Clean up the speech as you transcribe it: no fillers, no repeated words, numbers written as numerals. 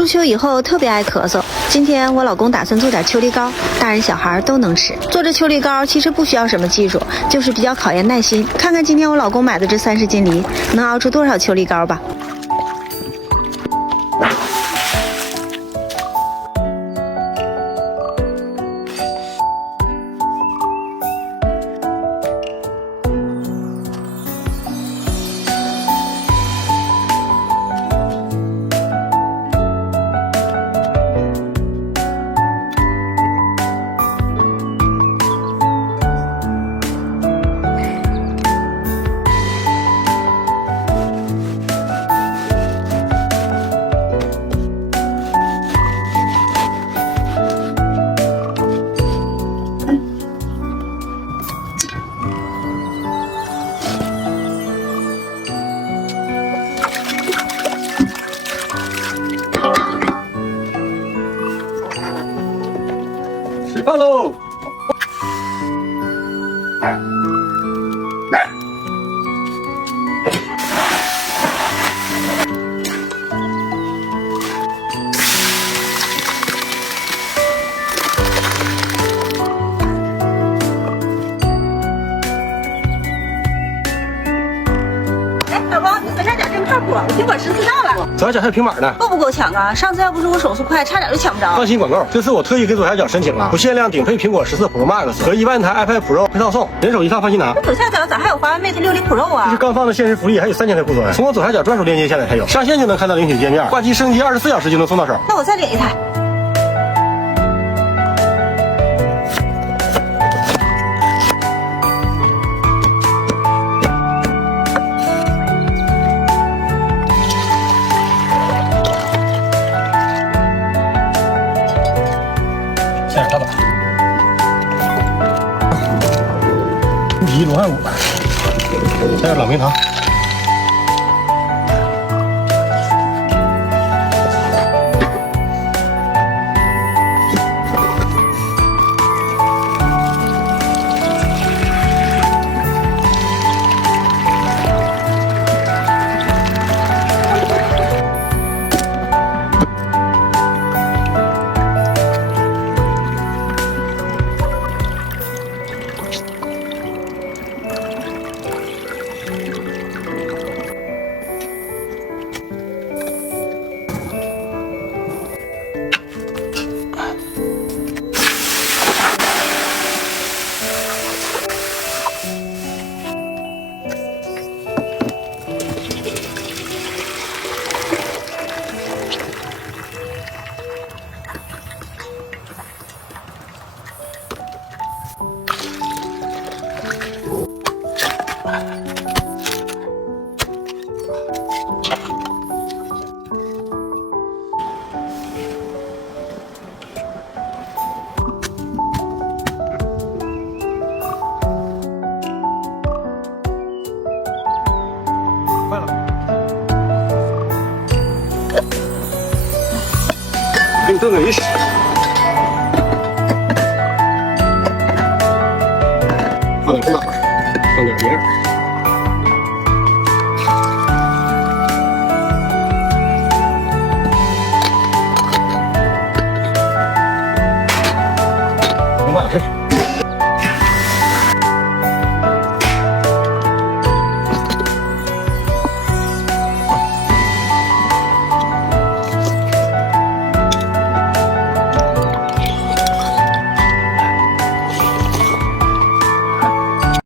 入秋以后特别爱咳嗽，今天我老公打算做点秋梨膏，大人小孩都能吃。做这秋梨膏其实不需要什么技术，就是比较考验耐心。看看今天我老公买的这30斤梨，能熬出多少秋梨膏吧。吃饭喽！哎，老公，你搁这点真靠谱，我苹果14到了。左下角还有平板呢，够不够抢啊？上次要不是我手速快，差点就抢不着。放心管够。这次我特意给左下角申请了不限量顶配苹果14 Pro Max 和1万台 iPad Pro 配套送，人手一套，放心拿。这左下角咋还有华为 Mate 60 Pro 啊？这是刚放的限时福利，还有3000台库存。从我左下角专属链接下载才有，上线就能看到领取界面，挂机升级24小时就能送到手。那我再领一台。下点大板，1罗汉果，加点老冰糖。快了，给你炖个鱼食，放点芝麻，放点盐。